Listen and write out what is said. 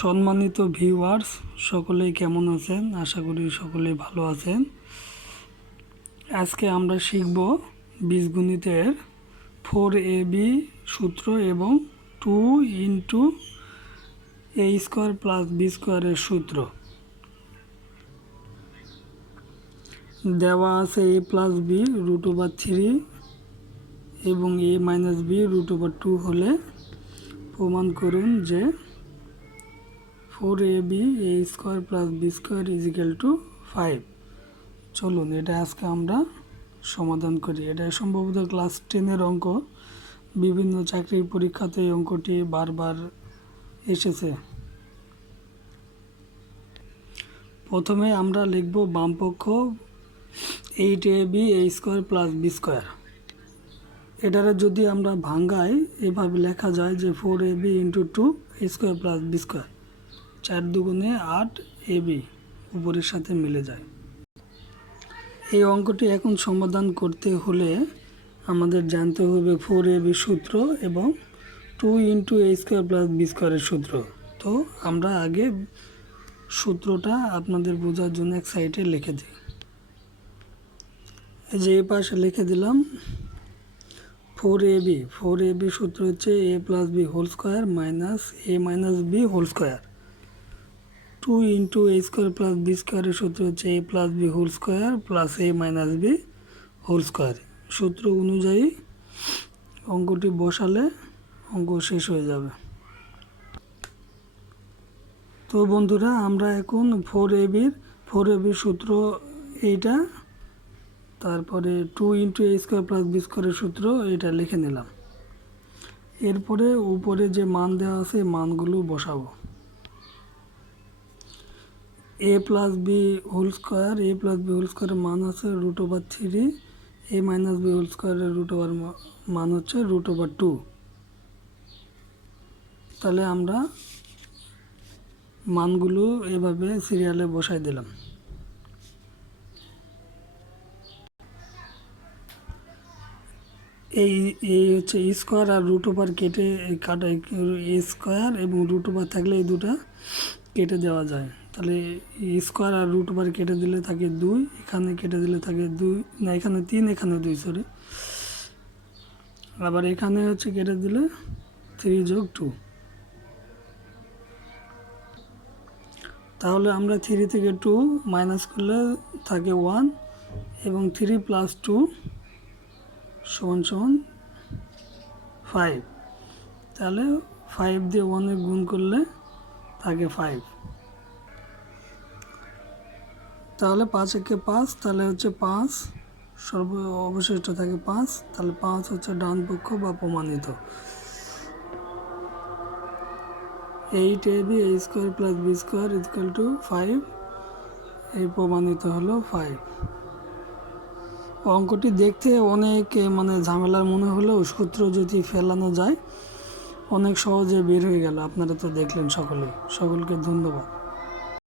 সম্মানিত ভিউয়ার্স, সকলেই কেমন আছেন? আশা করি সকলেই ভালো আছেন। আজকে আমরা শিখব বীজগণিতের 4ab সূত্র এবং 2 into a square plus B স্কোয়ারের সূত্র। দেওয়া আছে a plus B root over 3 এবং a minus B root over 2 হলে প্রমাণ করুন যে 4ab a square plus B square is equal to 5। চলুন এটা আজকে আমরা সমাধান করি। এটা সম্ভবত ক্লাস 10-এর অঙ্ক। বিভিন্ন চাকরির পরীক্ষাতে এই অঙ্কটি বারবার এসেছে। প্রথমে আমরা লিখব বামপক্ষ 8ab a square plus B square. এটারে যদি আমরা ভাঙ্গাই এভাবে লেখা যায় যে 4ab into 2 a square plus B square, 4 দুগুণে 8 ab উপরের সাথে মিলে যায়। এই অঙ্কটি এখন সমাধান করতে হলে আমাদের জানতে হবে 4ab সূত্র এবং 2 into a square plus B স্কোয়ারের সূত্র। তো আমরা আগে সূত্রটা আপনাদের বোঝার জন্য এক সাইডে লিখে দিই। এই যে এই পাশে লিখে দিলাম 4ab সূত্র হচ্ছে a plus B whole square minus a minus B whole square. 2 into a square plus B স্কোয়ারের সূত্র হচ্ছে a plus B whole square plus a minus B whole square. সূত্র অনুযায়ী অঙ্কটি বসালে অঙ্ক শেষ হয়ে যাবে। তো বন্ধুরা, আমরা এখন 4ab সূত্র এইটা, তারপরে 2 into a square plus B স্কোয়ারের সূত্র এটা লিখে নিলাম। এরপরে উপরে যে মান দেওয়া আছে মানগুলো বসাবো। a প্লাস বি হোল স্কোয়ারের মান আছে root over 3, a minus B whole স্কোয়ারের মান হচ্ছে রুট ওভার 2। তাহলে আমরা মানগুলো এভাবে সিরিয়ালে বসাই দিলাম। এই হচ্ছে স্কোয়ার আর রুট ওভার কাটা স্কোয়ার এবং রুট ওভার থাকলে এই দুটা কেটে দেওয়া যায়। তাহলে স্কোয়ার আর রুট ওভার কেটে দিলে থাকে 2, এখানে কেটে দিলে থাকে 2, না এখানে 3, এখানে 2, সরি। আবার এখানে হচ্ছে কেটে দিলে 3 যোগ 2। তাহলে আমরা 3 থেকে 2 মাইনাস করলে থাকে 1 এবং 3 প্লাস 2 সমান সমান 5। তাহলে 5 দিয়ে 1 গুণ করলে থাকে 5। তাহলে 5 একে 5, তাহলে হচ্ছে 5 অবশিষ্ট থাকে 5। তাহলে 5 হচ্ছে ডান পক্ষ বা প্রমাণিত। 8ab a square plus B square equal to 5, এই প্রমাণিত হলো 5। অঙ্কটি দেখতে অনেক ঝামেলার মনে হলেও সূত্র যদি ফেলানো যায় অনেক সহজে বের হয়ে গেল। আপনারা তো দেখলেন সকলকে ধন্যবাদ।